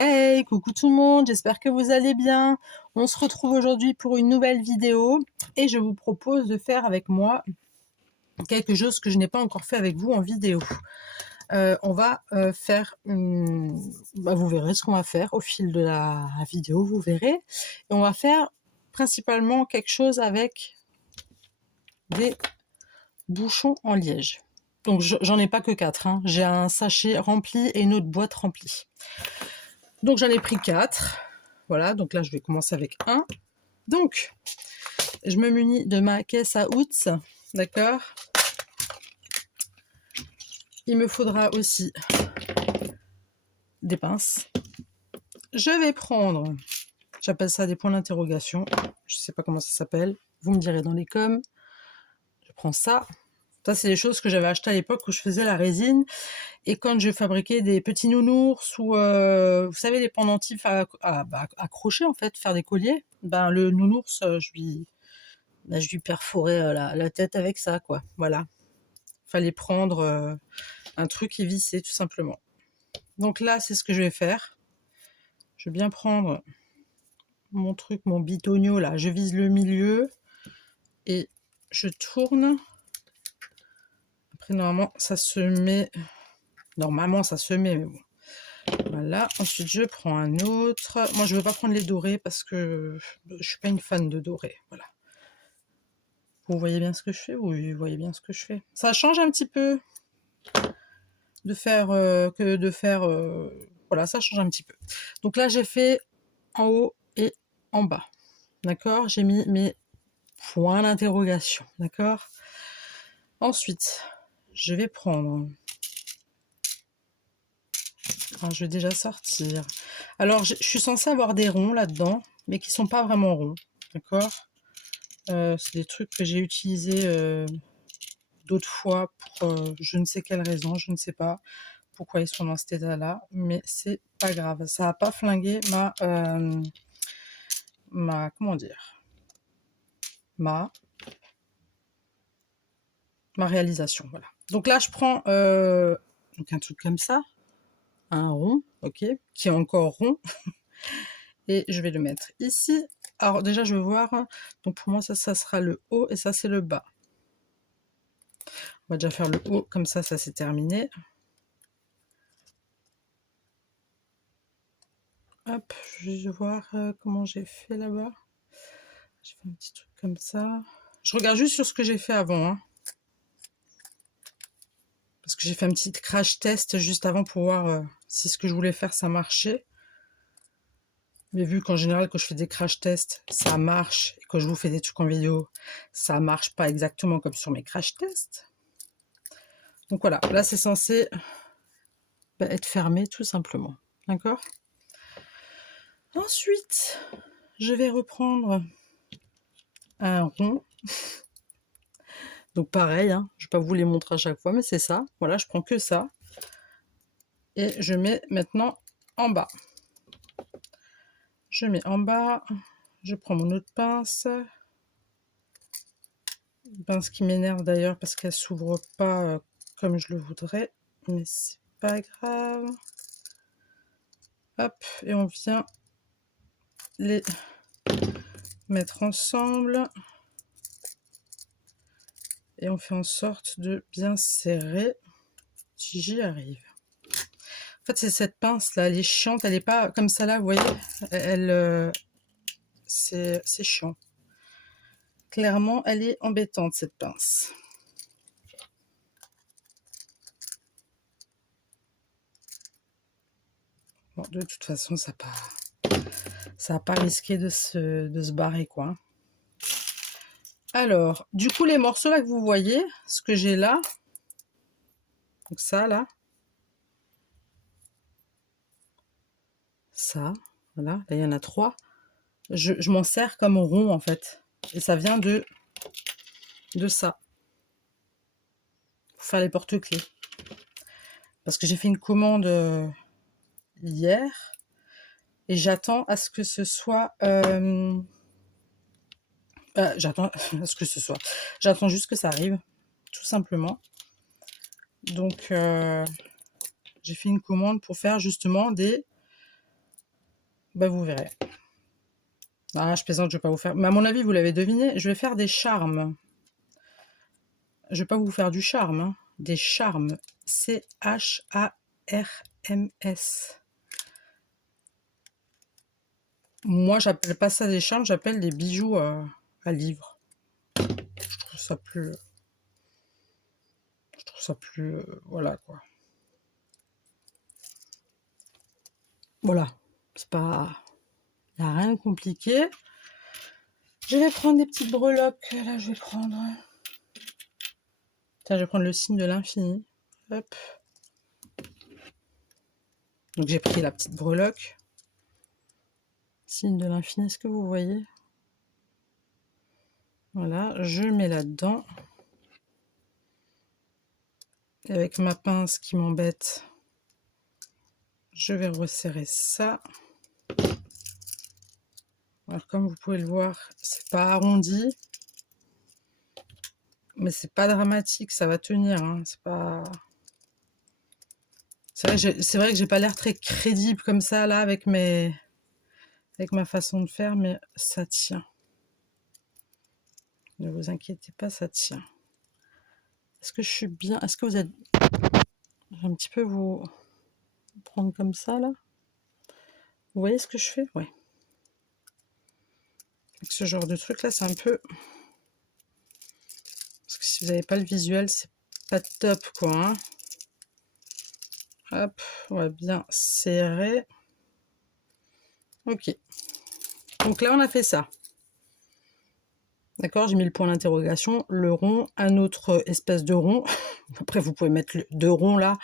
Hey, coucou tout le monde, j'espère que vous allez bien. On se retrouve aujourd'hui pour une nouvelle vidéo et je vous propose de faire avec moi quelque chose que je n'ai pas encore fait avec vous en vidéo. On va faire, vous verrez ce qu'on va faire au fil de la vidéo, vous verrez. Et on va faire principalement quelque chose avec des bouchons en liège. Donc j'en ai pas que 4, hein. J'ai un sachet rempli et une autre boîte remplie. Donc j'en ai pris 4. Voilà, donc là je vais commencer avec un. Donc, je me munis de ma caisse à outs, d'accord. Il me faudra aussi des pinces. Je vais prendre, j'appelle ça des points d'interrogation, je sais pas comment ça s'appelle, vous me direz dans les coms. Je prends ça. Ça, c'est des choses que j'avais achetées à l'époque où je faisais la résine et quand je fabriquais des petits nounours ou, vous savez, les pendentifs accrochés en fait, faire des colliers. Ben, le nounours, je lui perforais la tête avec ça, quoi. Voilà. Fallait prendre un truc et visser tout simplement. Donc là, c'est ce que je vais faire. Je vais bien prendre mon truc, mon bitonio là. Je vise le milieu et je tourne. Après, normalement, ça se met. Normalement, ça se met, mais bon. Voilà. Ensuite, je prends un autre. Moi, je ne veux pas prendre les dorés parce que je suis pas une fan de dorés. Voilà. Vous voyez bien ce que je fais? Oui, vous voyez bien ce que je fais. Ça change un petit peu de faire que de faire. Voilà, ça change un petit peu. Donc là, j'ai fait en haut et en bas. D'accord? J'ai mis mes points d'interrogation. D'accord? Ensuite, je vais prendre. Alors, je vais déjà sortir. Alors, je suis censée avoir des ronds là-dedans, mais qui sont pas vraiment ronds. D'accord? C'est des trucs que j'ai utilisés d'autres fois pour je ne sais quelle raison, je ne sais pas pourquoi ils sont dans cet état-là, mais c'est pas grave. Ça n'a pas flingué ma comment dire, ma réalisation. Voilà. Donc là, je prends donc un truc comme ça, un rond, ok, qui est encore rond, et je vais le mettre ici. Alors déjà, je vais voir. Donc pour moi, ça sera le haut et ça, c'est le bas. On va déjà faire le haut, comme ça c'est terminé. Hop, je vais voir comment j'ai fait là-bas. J'ai fait un petit truc comme ça. Je regarde juste sur ce que j'ai fait avant, hein. Parce que j'ai fait un petit crash test juste avant pour voir si ce que je voulais faire, ça marchait. Mais vu qu'en général, quand je fais des crash tests, ça marche, et quand je vous fais des trucs en vidéo, ça marche pas exactement comme sur mes crash tests. Donc voilà, là c'est censé être fermé tout simplement. D'accord? Ensuite, je vais reprendre un rond. Donc pareil, hein, je ne vais pas vous les montrer à chaque fois, mais c'est ça. Voilà, je prends que ça. Et je mets maintenant en bas. Je mets en bas, je prends mon autre pince. Une pince qui m'énerve d'ailleurs parce qu'elle s'ouvre pas comme je le voudrais. Mais c'est pas grave. Hop, et on vient les mettre ensemble. Et on fait en sorte de bien serrer. Si j'y arrive. En fait, c'est cette pince là, elle est chiante, elle est pas comme ça là, vous voyez. C'est chiant. Clairement, elle est embêtante cette pince. Bon, de toute façon, ça n'a pas risqué de se barrer, quoi. Alors, du coup, les morceaux là que vous voyez, ce que j'ai là, donc ça là, ça, voilà, là il y en a 3. Je m'en sers comme rond en fait, et ça vient de ça, pour faire les porte-clés. Parce que j'ai fait une commande hier, et j'attends à ce que ce soit... j'attends à ce que ce soit. J'attends juste que ça arrive, tout simplement. Donc, j'ai fait une commande pour faire justement des Bah, vous verrez. Ah, je plaisante, je vais pas vous faire... Mais à mon avis, vous l'avez deviné, je vais faire des charmes. Je vais pas vous faire du charme, hein. Des charmes. C-H-A-R-M-S. Moi, j'appelle pas ça des charmes, j'appelle des bijoux à livres. Je trouve ça plus... Je trouve ça plus... voilà, quoi. Voilà. C'est pas... Il n'y a rien de compliqué. Je vais prendre des petites breloques. Là, je vais prendre... Tiens, je vais prendre le signe de l'infini. Hop. Donc, j'ai pris la petite breloque. Signe de l'infini, est-ce que vous voyez? Voilà, je mets là-dedans. Et avec ma pince qui m'embête, je vais resserrer ça. Alors, comme vous pouvez le voir, c'est pas arrondi. Mais c'est pas dramatique, ça va tenir. Hein. C'est pas... C'est vrai que j'ai pas l'air très crédible comme ça, là, avec ma façon de faire, mais ça tient. Ne vous inquiétez pas, ça tient. Est-ce que je suis bien? Est-ce que vous êtes... Je vais un petit peu vous prendre comme ça, là. Vous voyez ce que je fais? Ouais. Avec ce genre de truc, là, c'est un peu... Parce que si vous n'avez pas le visuel, c'est pas top, quoi. Hein. Hop, on va bien serrer. Ok. Donc là, on a fait ça. D'accord, j'ai mis le point d'interrogation, le rond, un autre espèce de rond. Après, vous pouvez mettre deux ronds là.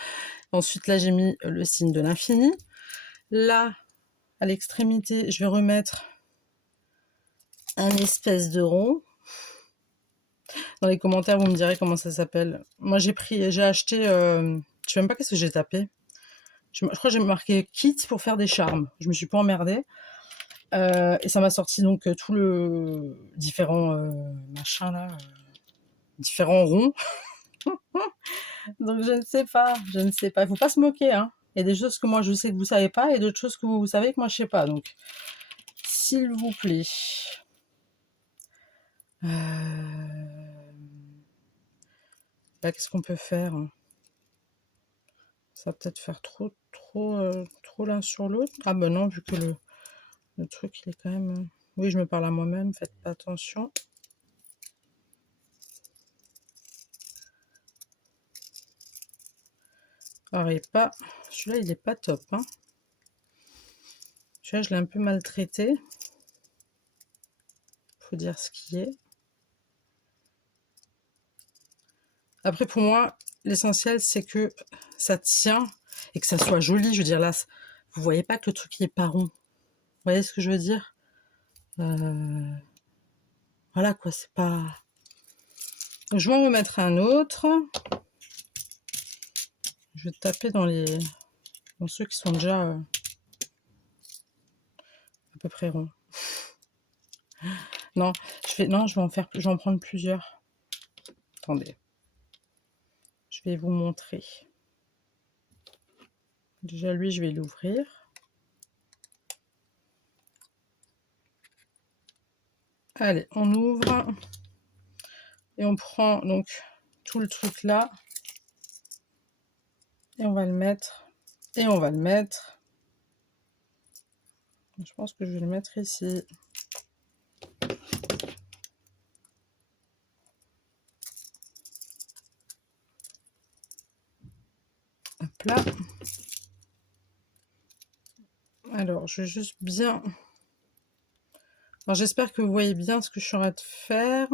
Ensuite, là, j'ai mis le signe de l'infini. Là, à l'extrémité, je vais remettre un espèce de rond. Dans les commentaires, vous me direz comment ça s'appelle. Moi, j'ai acheté, je sais même pas qu'est-ce que j'ai tapé. Je crois que j'ai marqué kit pour faire des charmes. Je me suis pas emmerdée. Et ça m'a sorti donc tout le différents machins là, différents ronds. Donc je ne sais pas, je ne sais pas. Il faut pas se moquer, hein. Il y a des choses que moi je sais que vous savez pas, et d'autres choses que vous savez que moi je sais pas. Donc, s'il vous plaît. Là, qu'est-ce qu'on peut faire? Ça va peut-être faire trop l'un sur l'autre. Ah ben non, vu que le truc il est quand même... Oui, je me parle à moi-même, faites pas attention. Alors, il est pas... Celui-là, il est pas top, hein. Celui-là, je l'ai un peu maltraité. Faut dire ce qui est. Après, pour moi, l'essentiel, c'est que ça tient et que ça soit joli. Je veux dire, là, vous voyez pas que le truc il est pas rond. Vous voyez ce que je veux dire? Voilà, quoi, c'est pas... Je vais en remettre un autre. Je vais taper dans ceux qui sont déjà à peu près ronds. Non, je vais en prendre plusieurs. Attendez. Je vais vous montrer. Déjà, lui, je vais l'ouvrir. Allez, on ouvre. Et on prend donc tout le truc là. Et on va le mettre. Et on va le mettre. Je pense que je vais le mettre ici. Hop là. Alors, je vais juste bien... Alors, j'espère que vous voyez bien ce que je suis en train de faire.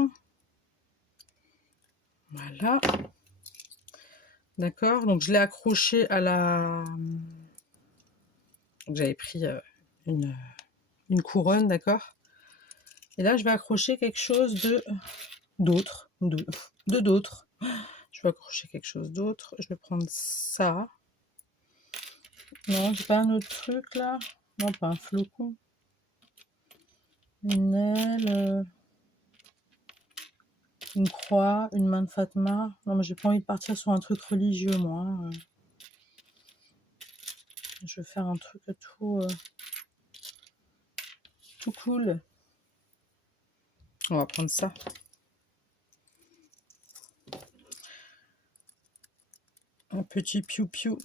Voilà. D'accord. Donc, je l'ai accroché à la... Donc, j'avais pris une couronne, d'accord. Et là, je vais accrocher quelque chose d'autre. Je vais accrocher quelque chose d'autre. Je vais prendre ça. Non, j'ai pas un autre truc là. Non, pas un flocon. Une aile. Une croix, une main de Fatma. Non, mais j'ai pas envie de partir sur un truc religieux, moi. Hein. Je vais faire un truc tout... tout cool. On va prendre ça. Un petit piou-piou.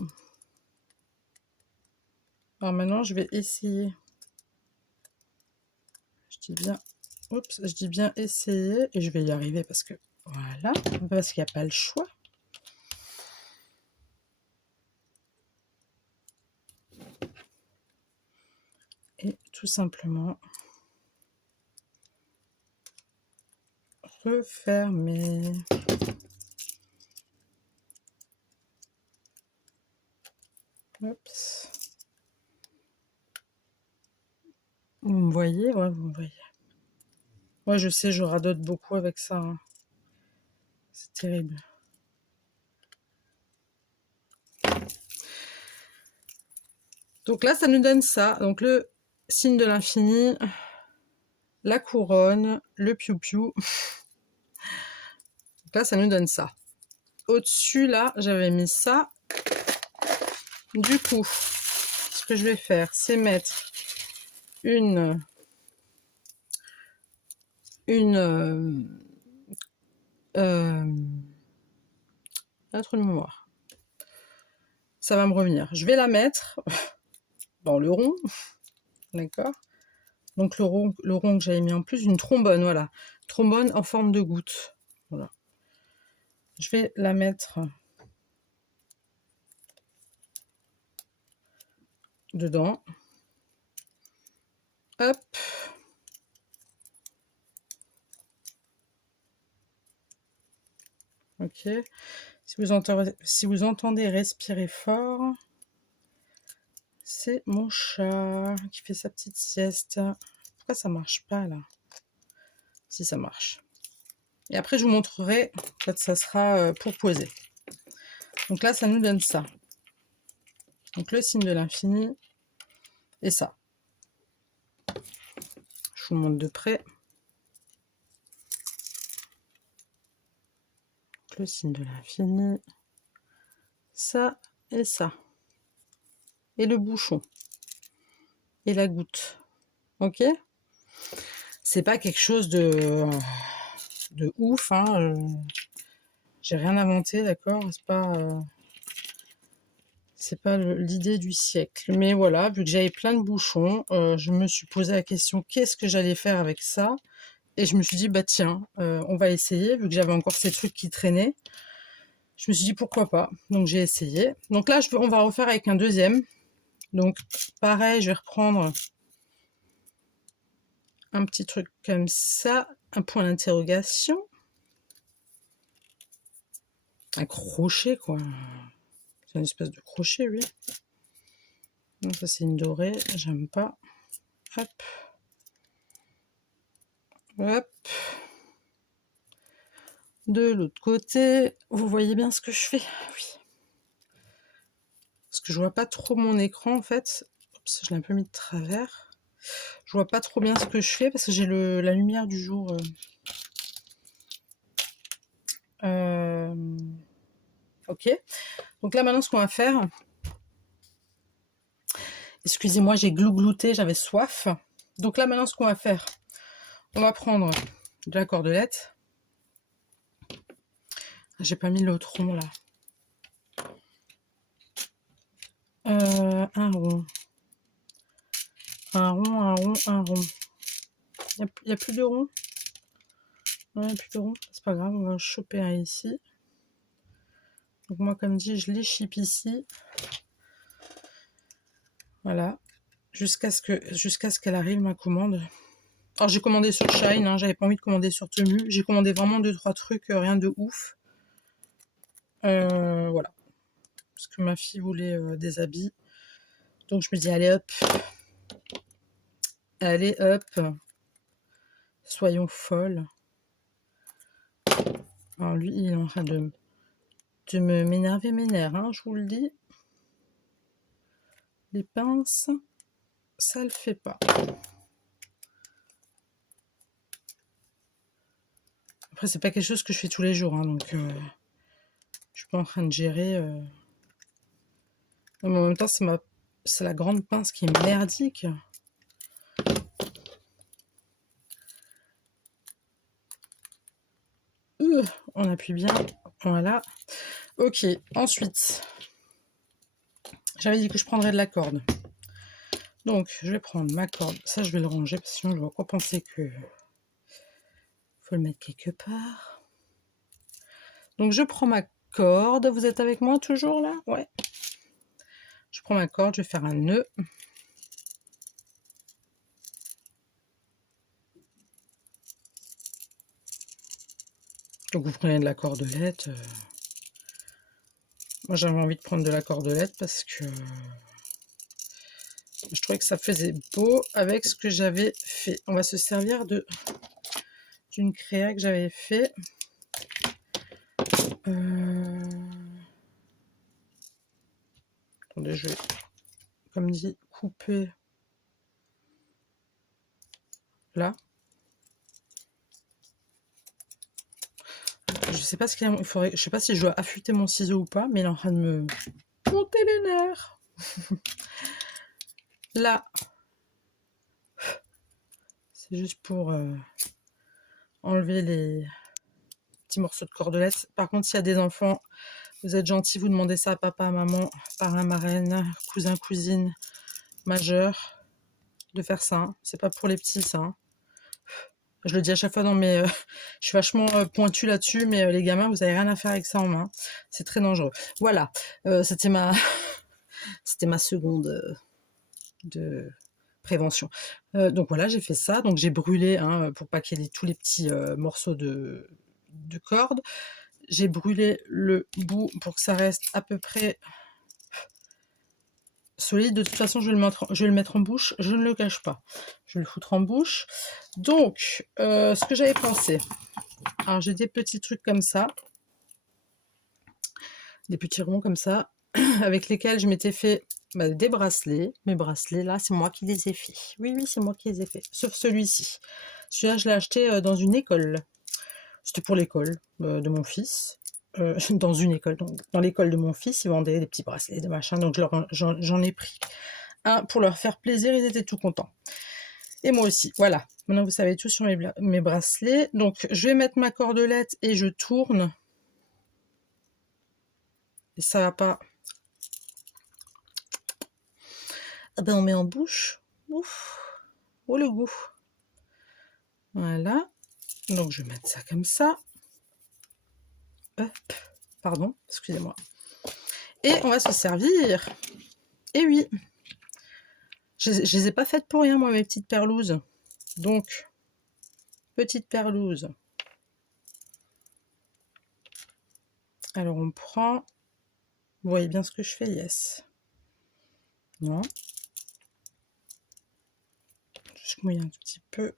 Alors maintenant, je vais essayer. Je dis bien, oups, je dis bien essayer et je vais y arriver parce que, voilà, parce qu'il n'y a pas le choix. Et tout simplement refermer. Oups. Vous me voyez? Ouais, vous me voyez. Moi, je sais, je radote beaucoup avec ça. Hein. C'est terrible. Donc là, ça nous donne ça. Donc le signe de l'infini, la couronne, le piou-piou. Donc là, ça nous donne ça. Au-dessus, là, j'avais mis ça. Du coup, ce que je vais faire, c'est mettre un trou de mémoire. Ça va me revenir. Je vais la mettre dans le rond. D'accord. Donc le rond que j'avais mis en plus, une trombone, voilà. Trombone en forme de goutte. Voilà. Je vais la mettre dedans. Hop. Ok. Si vous entendez respirer fort, c'est mon chat qui fait sa petite sieste. Pourquoi ça marche pas là? Si ça marche. Et après, je vous montrerai quand ça sera pour poser. Donc là, ça nous donne ça. Donc le signe de l'infini et ça. Je vous montre de près. Le signe de l'infini, ça et ça. Et le bouchon. Et la goutte. Ok? C'est pas quelque chose de ouf, hein. J'ai rien inventé, d'accord? C'est pas l'idée du siècle. Mais voilà, vu que j'avais plein de bouchons, je me suis posé la question qu'est-ce que j'allais faire avec ça? Et je me suis dit, bah tiens, on va essayer, vu que j'avais encore ces trucs qui traînaient. Je me suis dit pourquoi pas. Donc j'ai essayé. Donc là, on va refaire avec un deuxième. Donc pareil, je vais reprendre un petit truc comme ça, un point d'interrogation. Un crochet, quoi. C'est une espèce de crochet, oui. Donc ça, c'est une dorée, j'aime pas. Hop. Hop. De l'autre côté, vous voyez bien ce que je fais? Oui. Parce que je vois pas trop mon écran, en fait. Oups, je l'ai un peu mis de travers. Je vois pas trop bien ce que je fais parce que j'ai la lumière du jour. Ok. Donc là, maintenant, ce qu'on va faire... Excusez-moi, j'ai glouglouté, j'avais soif. Donc là, maintenant, ce qu'on va faire, on va prendre de la cordelette. J'ai pas mis l'autre rond, là. Un rond. Un rond, un rond, un rond. Il n'y a plus de rond? Non, il n'y a plus de rond. C'est pas grave, on va choper un ici. Donc moi, comme dit, je l'échippe ici. Voilà. Jusqu'à ce qu'elle arrive, ma commande. Alors, j'ai commandé sur Shine, hein, j'avais pas envie de commander sur Temu. J'ai commandé vraiment 2-3 trucs, rien de ouf. Voilà. Parce que ma fille voulait des habits. Donc, je me dis, allez hop. Allez hop. Soyons folles. Alors, lui, il est en train de m'énerver mes nerfs, hein, je vous le dis. Les pinces, ça le fait pas. Après, c'est pas quelque chose que je fais tous les jours, hein, donc je suis pas en train de gérer. Mais en même temps, c'est la grande pince qui est merdique. On appuie bien. Voilà. Ok, ensuite, j'avais dit que je prendrais de la corde. Donc, je vais prendre ma corde. Ça, je vais le ranger parce que sinon, je vais encore penser que faut le mettre quelque part. Donc, je prends ma corde. Vous êtes avec moi toujours là? Ouais. Je prends ma corde, je vais faire un nœud. Donc, vous prenez de la cordelette. Moi, j'avais envie de prendre de la cordelette parce que je trouvais que ça faisait beau avec ce que j'avais fait. On va se servir d'une créa que j'avais fait. Attendez, je vais, comme dit, couper là. Je sais pas ce qu'il faudrait. Je sais pas si je dois affûter mon ciseau ou pas, mais il est en train de me monter les nerfs. Là, c'est juste pour enlever les petits morceaux de cordelette. Par contre, s'il y a des enfants, vous êtes gentils, vous demandez ça à papa, maman, parrain, marraine, cousin, cousine, majeur, de faire ça. Hein. C'est pas pour les petits, ça. Hein. Je le dis à chaque fois dans mes... je suis vachement pointue là-dessus, mais les gamins, vous avez rien à faire avec ça en main. C'est très dangereux. Voilà, c'était ma... c'était ma seconde de prévention. Donc voilà, j'ai fait ça. Donc j'ai brûlé, hein, pour pas qu'il y ait tous les petits morceaux de corde. J'ai brûlé le bout pour que ça reste à peu près solide. De toute façon, je vais le mettre en bouche. Je ne le cache pas. Je vais le foutre en bouche. Donc, ce que j'avais pensé. Alors, j'ai des petits trucs comme ça. Des petits ronds comme ça. Avec lesquels je m'étais fait des bracelets. Mes bracelets, là, c'est moi qui les ai faits. Oui, oui, c'est moi qui les ai faits. Sauf celui-ci. Celui-là, je l'ai acheté dans une école. C'était pour l'école de mon fils. Dans une école. Donc, dans l'école de mon fils, ils vendaient des petits bracelets, des machins. Donc, j'en ai pris un pour leur faire plaisir. Ils étaient tout contents. Et moi aussi. Voilà. Maintenant, vous savez tout sur mes bracelets. Donc, je vais mettre ma cordelette et je tourne. Et ça va pas... Ah ben, on met en bouche. Ouf. Oh, le goût. Voilà. Donc, je vais mettre ça comme ça. Hop. Pardon, excusez-moi. Et on va se servir. Et oui. Je les ai pas faites pour rien, moi, mes petites perlouses. Donc, petite perlouse. Alors, on prend... Vous voyez bien ce que je fais, yes. Non. Je mouille un tout petit peu.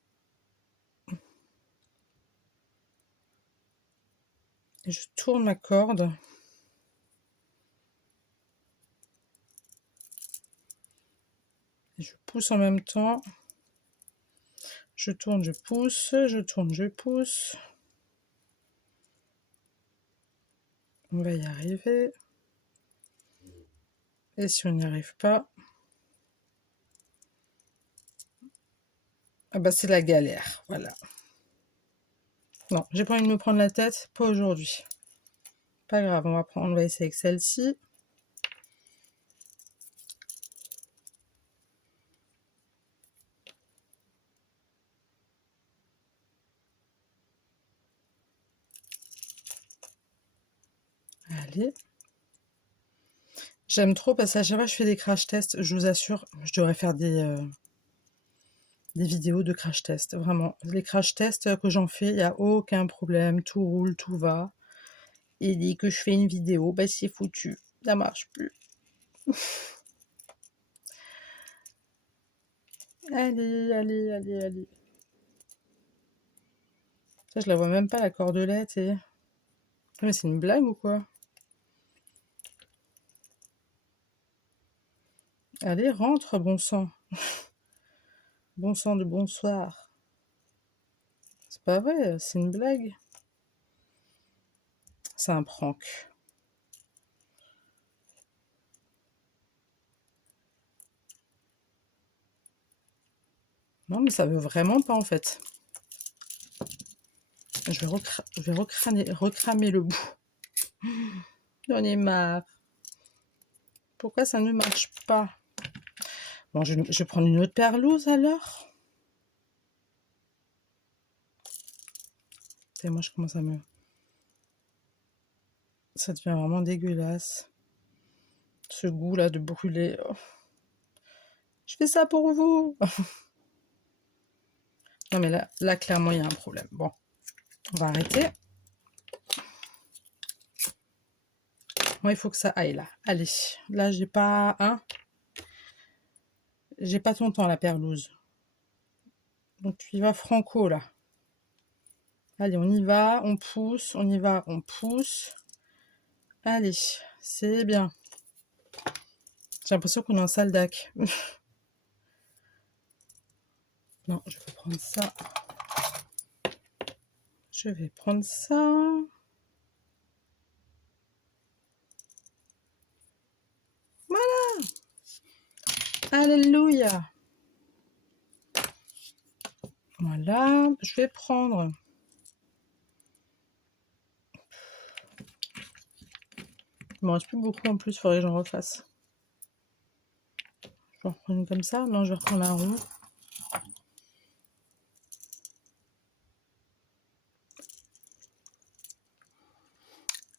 Et je tourne ma corde. Et je pousse en même temps. Je tourne, je pousse. Je tourne, je pousse. On va y arriver. Et si on n'y arrive pas, ah bah c'est la galère, voilà. Non, j'ai pas envie de me prendre la tête, pas aujourd'hui. Pas grave, on va essayer avec celle-ci. Allez. J'aime trop parce qu'à chaque fois je fais des crash tests, je vous assure, je devrais faire des vidéos de crash tests, vraiment. Les crash tests que j'en fais, il n'y a aucun problème, tout roule, tout va. Et dès que je fais une vidéo, bah c'est foutu, ça marche plus. Allez, allez, allez, allez. Ça, je la vois même pas, la cordelette. Et... Ah, mais c'est une blague ou quoi? Allez, rentre, bon sang. Bon sang de bonsoir. C'est pas vrai, c'est une blague. C'est un prank. Non, mais ça veut vraiment pas en fait. Je vais recramer le bout. J'en ai marre. Pourquoi ça ne marche pas? Bon, je vais prendre une autre perlouse alors. Et moi, je commence à me... Ça devient vraiment dégueulasse. Ce goût-là de brûler. Oh. Je fais ça pour vous. Non, mais là, clairement, il y a un problème. Bon, on va arrêter. Moi, il faut que ça aille là. Allez, là, j'ai pas... Hein, j'ai pas ton temps, la perlouse. Donc, tu y vas franco, là. Allez, on y va, on pousse, on y va, on pousse. Allez, c'est bien. J'ai l'impression qu'on est en salle d'ac. Non, je vais prendre ça. Je vais prendre ça. Voilà. Alléluia. Voilà, je vais prendre. Il me reste plus beaucoup en plus, il faudrait que j'en refasse. Je vais en reprendre une comme ça. Non, je vais reprendre un rond.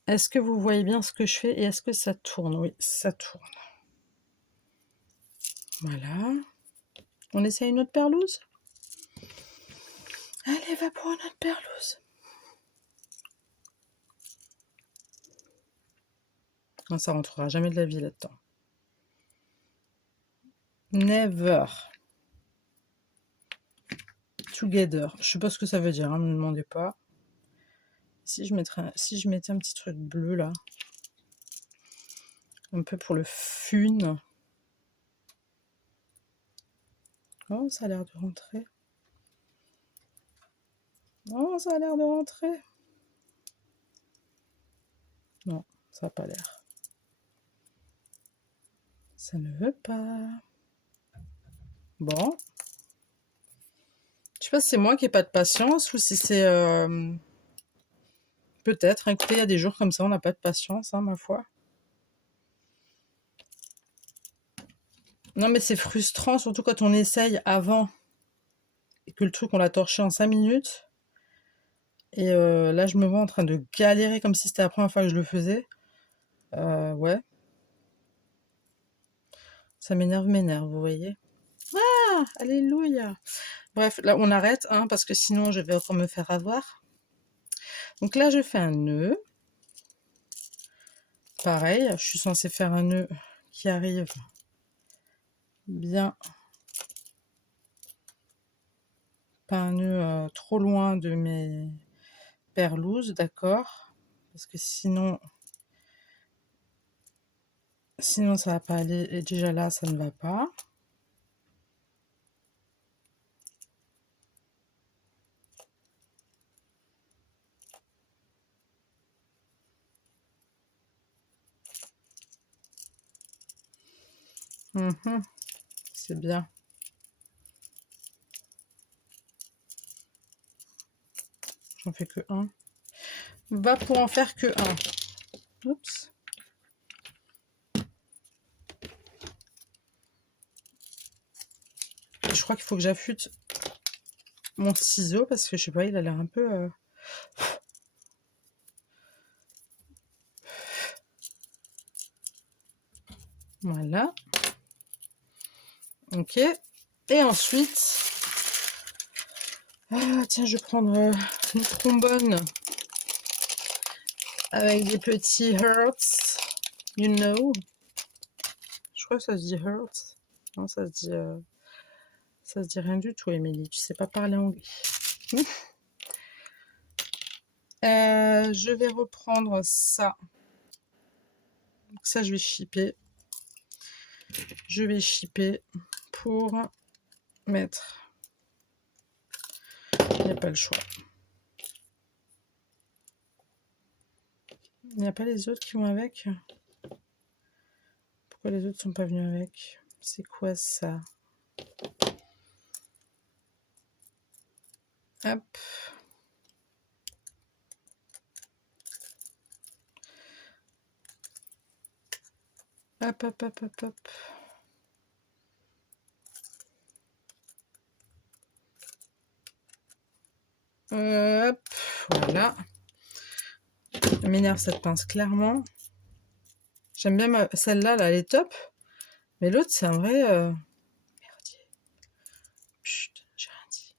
Est-ce que vous voyez bien ce que je fais et est-ce que ça tourne? Oui, ça tourne. Voilà. On essaie une autre perlouse? Allez, va pour une autre perlouse. Non, ça rentrera jamais de la vie là-dedans. Never. Together. Je sais pas ce que ça veut dire, hein, ne me demandez pas. Si je mettais un petit truc bleu là. Un peu pour le fun. Oh, ça a l'air de rentrer. Oh, ça a l'air de rentrer. Non, ça n'a pas l'air. Ça ne veut pas. Bon. Je sais pas si c'est moi qui n'ai pas de patience ou si c'est... Peut-être. Écoutez, il y a des jours comme ça, on n'a pas de patience, hein, ma foi. Non, mais c'est frustrant, surtout quand on essaye avant et que le truc, on l'a torché en 5 minutes. Et là, je me vois en train de galérer comme si c'était la première fois que je le faisais. Ouais. Ça m'énerve, vous voyez. Ah, alléluia. Bref, là, on arrête, hein, parce que sinon, je vais encore me faire avoir. Donc là, je fais un nœud. Pareil, je suis censée faire un nœud qui arrive bien. Pas un nœud trop loin de mes perlouses, d'accord? Parce que sinon ça va pas aller. Et déjà là, ça ne va pas. C'est bien. J'en fais que un. Va pour en faire que un. Oups. Je crois qu'il faut que j'affûte mon ciseau parce que je sais pas, il a l'air un peu... Voilà. Ok. Et ensuite... Ah, tiens, je vais prendre une trombone avec des petits hearts. You know. Je crois que ça se dit hearts. Non, ça se dit rien du tout, Émilie. Tu sais pas parler anglais. Je vais reprendre ça. Donc ça, je vais shipper. Je vais shipper pour mettre. Il n'y a pas le choix. Il n'y a pas les autres qui vont avec. Pourquoi les autres sont pas venus avec? C'est quoi ça? Hop. Hop, hop, hop, hop, hop. Hop, voilà. Elle m'énerve cette pince, clairement. J'aime bien celle-là, là, elle est top. Mais l'autre, c'est un vrai... merdier. Chut, j'ai rien dit.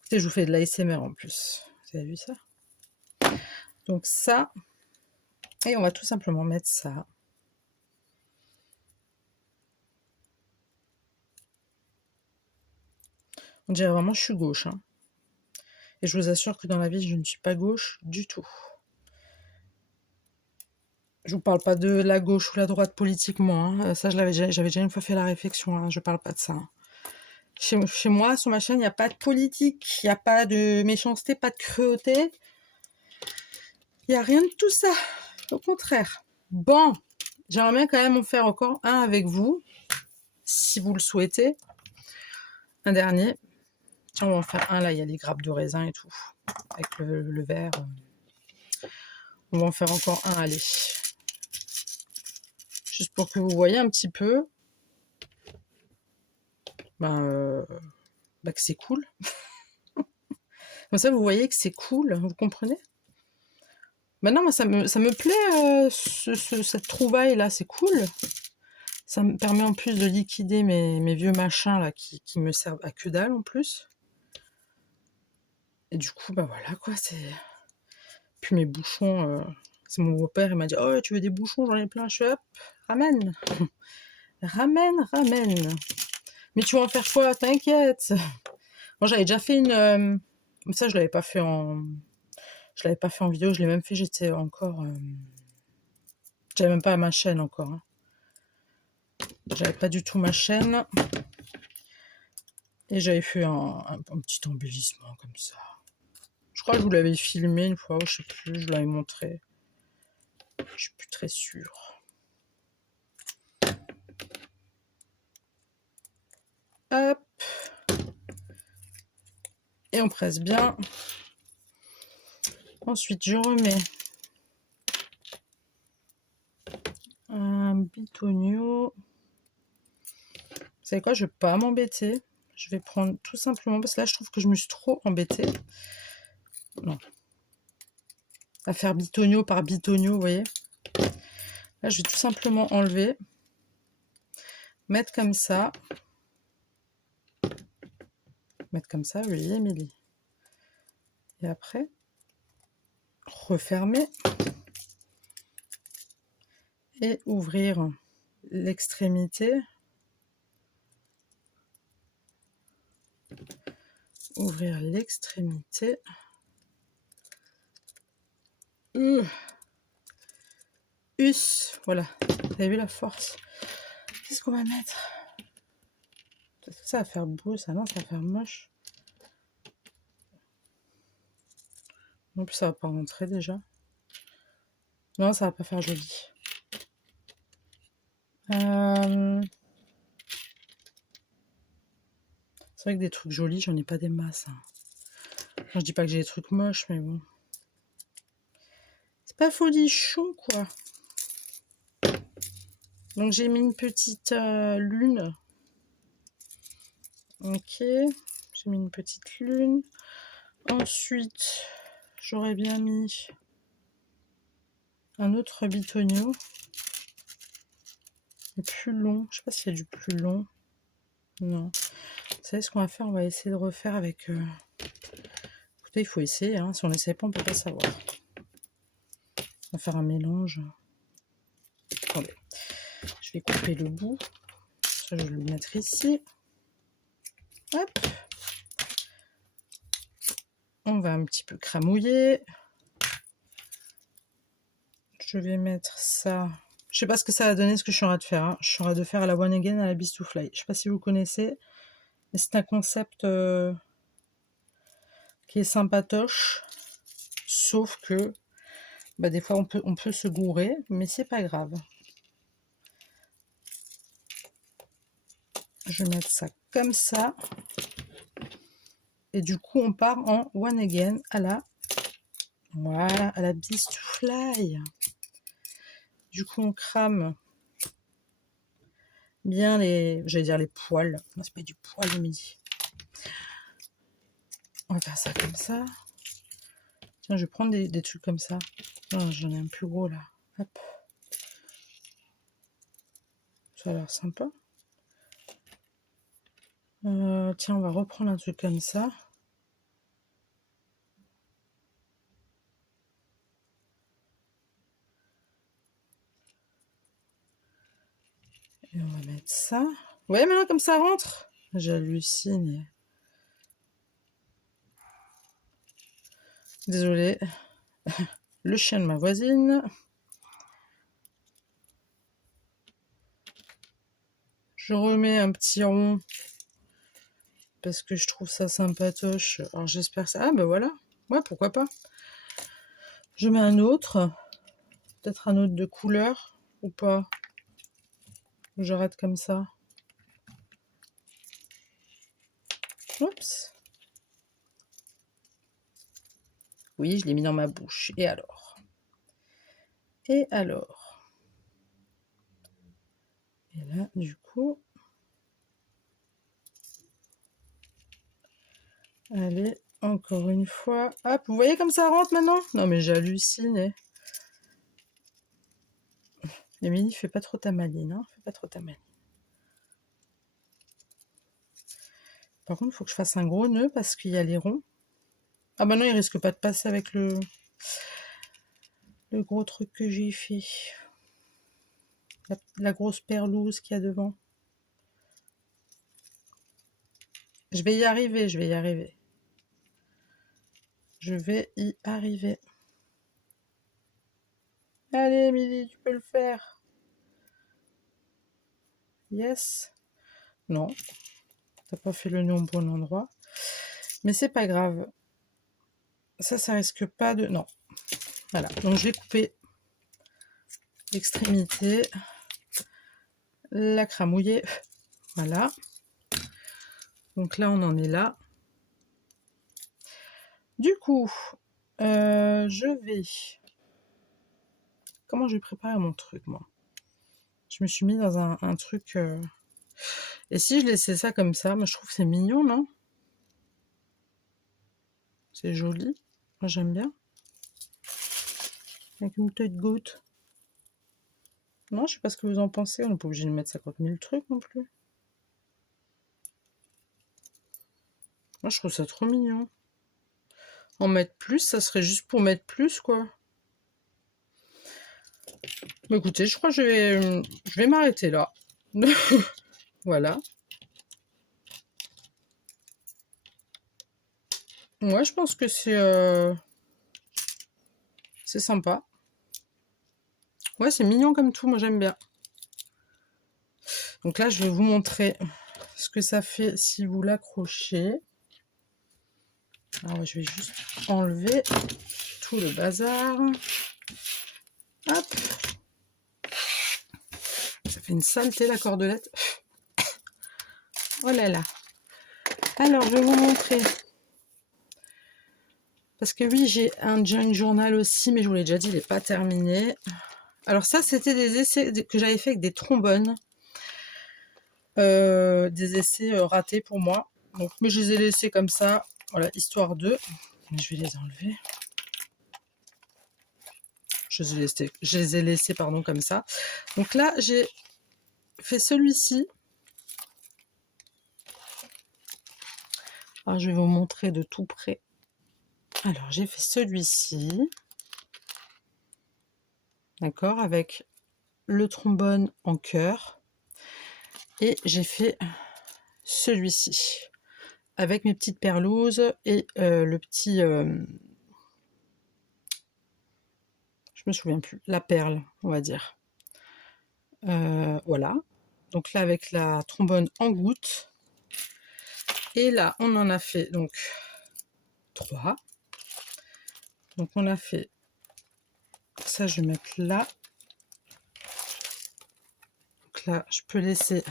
Écoutez, je vous fais de l'ASMR en plus. Vous avez vu ça? Donc ça... Et on va tout simplement mettre ça. On dirait vraiment que je suis gauche. Hein. Et je vous assure que dans la vie, je ne suis pas gauche du tout. Je vous parle pas de la gauche ou la droite politiquement. Hein. Ça, j'avais déjà une fois fait la réflexion. Hein. Je parle pas de ça. Hein. Chez moi, sur ma chaîne, il n'y a pas de politique, il n'y a pas de méchanceté, pas de cruauté. Il n'y a rien de tout ça. Au contraire. Bon, j'aimerais bien quand même en faire encore un avec vous, si vous le souhaitez. Un dernier. Tiens, on va en faire un là, il y a les grappes de raisin et tout. Avec le verre. On va en faire encore un, allez. Juste pour que vous voyez un petit peu. Que c'est cool. Comme ça, vous voyez que c'est cool, vous comprenez? Maintenant, moi, ça me plaît, cette trouvaille-là, c'est cool. Ça me permet en plus de liquider mes vieux machins, là, qui me servent à que dalle, en plus. Et du coup, bah voilà, quoi, c'est... Puis mes bouchons, c'est mon beau-père, il m'a dit « Oh, tu veux des bouchons? J'en ai plein. » Je suis hop, ramène. Ramène. Mais tu vas en faire quoi? T'inquiète. Bon, j'avais déjà fait une... ça, je l'avais pas fait en... Je l'avais pas fait en vidéo, je l'ai même fait, j'étais encore... J'avais même pas ma chaîne encore. Hein. J'avais pas du tout ma chaîne. Et j'avais fait un petit embellissement comme ça. Je crois que je vous l'avais filmé une fois, je sais plus, je l'avais montré. Je suis plus très sûre. Hop. Et on presse bien. Ensuite, je remets un bitonio. Vous savez quoi, je vais pas m'embêter. Je vais prendre tout simplement, parce que là, je trouve que je me suis trop embêtée. Non. À faire bitonio par bitonio, vous voyez. Là, je vais tout simplement enlever. Mettre comme ça. Mettre comme ça, oui, Émilie. Et après, refermer. Et ouvrir l'extrémité. Ouvrir l'extrémité. Voilà. Vous avez vu la force? Qu'est-ce qu'on va mettre? Ça va faire beau, ça, non? Ça va faire moche. Non plus, ça va pas rentrer déjà. Non, ça va pas faire joli. C'est vrai que des trucs jolis, j'en ai pas des masses. Hein. Enfin, je dis pas que j'ai des trucs moches, mais bon. C'est pas folichon, quoi. Donc j'ai mis une petite lune. Ok. J'ai mis une petite lune. Ensuite, j'aurais bien mis un autre bitonio. Le plus long. Je sais pas s'il y a du plus long. Non. Vous savez ce qu'on va faire? On va essayer de refaire avec... Écoutez, il faut essayer. Hein. Si on n'essaie pas, on peut pas savoir. On va faire un mélange. Attendez. Je vais couper le bout. Ça, je vais le mettre ici. Hop. On va un petit peu cramouiller. Je vais mettre ça. Je sais pas ce que ça va donner, ce que je suis en train de faire. Hein. Je suis en train de faire à la One Again, à la Beast to Fly. Je sais pas si vous connaissez, mais c'est un concept qui est sympatoche. Sauf que bah, des fois on peut se gourer, mais c'est pas grave. Je vais mettre ça comme ça. Et du coup, on part en One Again à la... Voilà, à la Beast to Fly. Du coup, on crame bien j'allais dire les poils. Non, c'est pas du poil le midi. On va faire ça comme ça. Tiens, je vais prendre des trucs comme ça. Non, j'en ai un plus gros là. Hop. Ça a l'air sympa. Tiens, on va reprendre un truc comme ça. Et on va mettre ça. Ouais, maintenant comme ça rentre. J'hallucine. Désolée. Le chien de ma voisine. Je remets un petit rond. Parce que je trouve ça sympatoche. Alors j'espère que ça... Ah ben voilà. Ouais, pourquoi pas. Je mets un autre. Peut-être un autre de couleur. Ou pas. Ou j'arrête comme ça. Oups. Oui, je l'ai mis dans ma bouche. Et alors? Et alors? Et là, du coup... Allez, encore une fois. Hop, vous voyez comme ça rentre maintenant? Non mais j'hallucine. Émilie, fais pas trop ta maline, hein? Fais pas trop ta maline. Par contre, il faut que je fasse un gros nœud parce qu'il y a les ronds. Ah bah non, il risque pas de passer avec le gros truc que j'ai fait. La grosse perlouse qu'il y a devant. Je vais y arriver, je vais y arriver. Je vais y arriver. Allez, Émilie, tu peux le faire. Yes. Non, t'as pas fait le nœud au bon endroit. Mais c'est pas grave. Ça risque pas de... Non. Voilà, donc je vais couper l'extrémité, la cramouiller. Voilà. Donc là, on en est là. Du coup, je vais... Comment je vais préparer mon truc, moi? Je me suis mis dans un truc... Et si je laissais ça comme ça, moi je trouve que c'est mignon, non? C'est joli. Moi j'aime bien. Avec une petite goutte. Non, je sais pas ce que vous en pensez. On n'est pas obligé de mettre 50 000 trucs non plus. Moi je trouve ça trop mignon. En mettre plus, ça serait juste pour mettre plus, quoi. Mais écoutez, je crois que je vais m'arrêter là. Voilà. Ouais, je pense que c'est sympa. Ouais, c'est mignon comme tout, moi j'aime bien. Donc là, je vais vous montrer ce que ça fait si vous l'accrochez. Alors, je vais juste enlever tout le bazar. Hop. Ça fait une saleté la cordelette. Oh là là. Alors, je vais vous montrer. Parce que oui, j'ai un junk journal aussi, mais je vous l'ai déjà dit, il n'est pas terminé. Alors ça, c'était des essais que j'avais fait avec des trombones. Des essais ratés pour moi. Donc, mais je les ai laissés comme ça. Voilà, histoire de... Je vais les enlever. Je les ai laissés, pardon, comme ça. Donc là, j'ai fait celui-ci. Alors, je vais vous montrer de tout près. Alors, j'ai fait celui-ci. D'accord, avec le trombone en cœur. Et j'ai fait celui-ci. Avec mes petites perlouses et le petit... je me souviens plus. La perle, on va dire. Voilà. Donc là, avec la trombone en goutte. Et là, on en a fait donc 3. Donc on a fait ça, je vais mettre là. Donc là, je peux laisser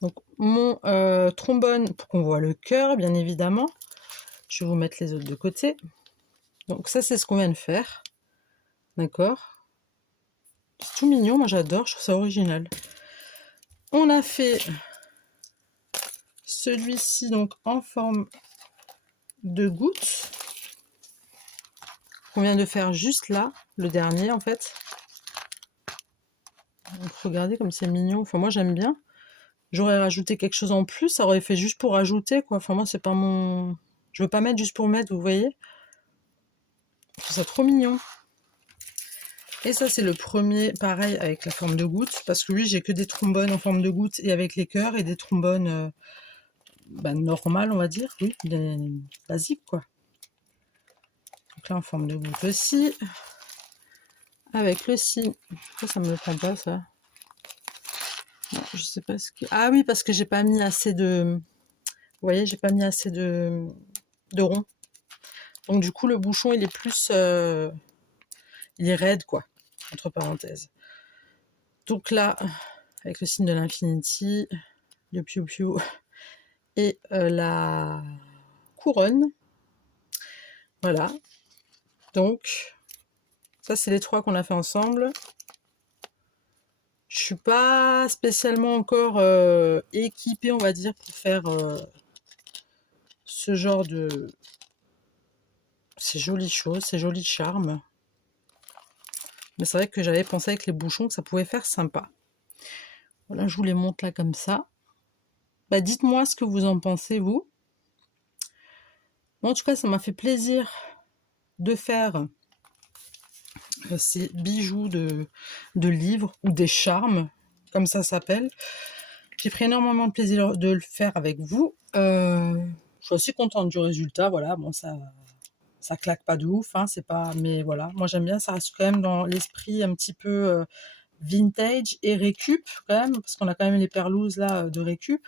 donc mon trombone pour qu'on voit le cœur, bien évidemment. Je vais vous mettre les autres de côté. Donc ça, c'est ce qu'on vient de faire. D'accord. C'est tout mignon, moi j'adore, je trouve ça original. On a fait celui-ci donc en forme de goutte. On vient de faire juste là, le dernier en fait. Donc, regardez comme c'est mignon, enfin moi j'aime bien. J'aurais rajouté quelque chose en plus, ça aurait fait juste pour rajouter quoi. Enfin moi c'est pas mon... Je veux pas mettre juste pour mettre, vous voyez. Je trouve ça trop mignon. Et ça c'est le premier, pareil avec la forme de goutte, parce que oui j'ai que des trombones en forme de goutte et avec les cœurs et des trombones normales on va dire, oui, basiques quoi. Donc là en forme de goutte aussi. Avec le signe. Pourquoi ça me le prend pas ça? Non, je sais pas ce que... Ah oui, parce que j'ai pas mis assez de... Vous voyez, j'ai pas mis assez de rond. Donc du coup, le bouchon, il est plus... Il est raide, quoi. Entre parenthèses. Donc là, avec le signe de l'infinity, le piou-piou et la couronne. Voilà. Donc, ça, c'est les trois qu'on a fait ensemble. Je suis pas spécialement encore équipée, on va dire, pour faire ce genre de... Ces jolies choses, ces jolis charmes. Mais c'est vrai que j'avais pensé avec les bouchons que ça pouvait faire sympa. Voilà, je vous les montre là comme ça. Bah, dites-moi ce que vous en pensez, vous. Bon, en tout cas, ça m'a fait plaisir de faire ces bijoux de livres ou des charmes, comme ça s'appelle. J'ai pris énormément de plaisir de le faire avec vous. Je suis aussi contente du résultat. Voilà, bon, ça claque pas de ouf, hein, c'est pas... Mais voilà, moi j'aime bien, ça reste quand même dans l'esprit un petit peu vintage et récup, quand même, parce qu'on a quand même les perlouses là de récup.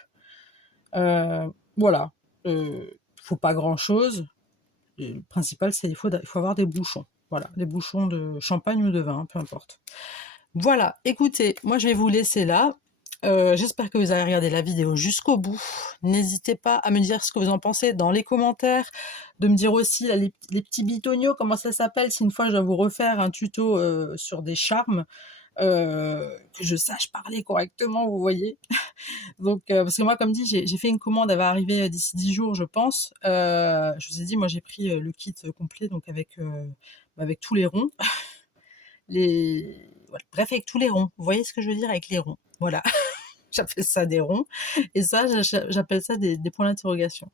Voilà, faut pas grand-chose. Le principal, c'est il faut avoir des bouchons. Voilà, des bouchons de champagne ou de vin, peu importe. Voilà, écoutez, moi je vais vous laisser là. J'espère que vous avez regardé la vidéo jusqu'au bout. N'hésitez pas à me dire ce que vous en pensez dans les commentaires, de me dire aussi là, les petits bitoniaux, comment ça s'appelle, si une fois je dois vous refaire un tuto sur des charmes, que je sache parler correctement, vous voyez. Donc, parce que moi, comme dit, j'ai fait une commande, elle va arriver d'ici 10 jours, je pense. Je vous ai dit, moi j'ai pris le kit complet, donc avec tous les ronds. Voilà. Bref, avec tous les ronds. Vous voyez ce que je veux dire avec les ronds. Voilà. J'appelle ça des ronds. Et ça, j'appelle ça des points d'interrogation.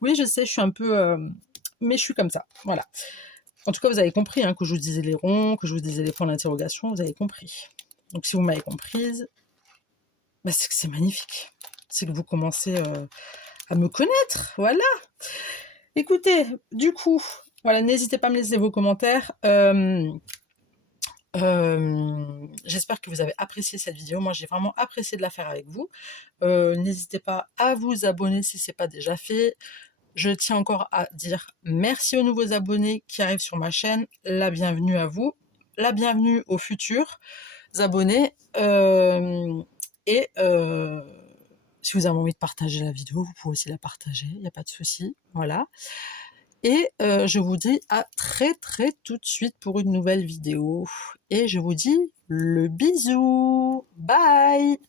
Oui, je sais, je suis un peu... mais je suis comme ça. Voilà. En tout cas, vous avez compris hein, que je vous disais les ronds, que je vous disais les points d'interrogation. Vous avez compris. Donc, si vous m'avez comprise, bah, c'est que c'est magnifique. C'est que vous commencez à me connaître. Voilà. Écoutez, du coup, voilà, n'hésitez pas à me laisser vos commentaires. J'espère que vous avez apprécié cette vidéo. Moi, j'ai vraiment apprécié de la faire avec vous. N'hésitez pas à vous abonner si ce n'est pas déjà fait. Je tiens encore à dire merci aux nouveaux abonnés qui arrivent sur ma chaîne. La bienvenue à vous. La bienvenue aux futurs abonnés. Si vous avez envie de partager la vidéo, vous pouvez aussi la partager. Il n'y a pas de souci. Voilà. Et je vous dis à très tout de suite pour une nouvelle vidéo. Et je vous dis le bisou. Bye!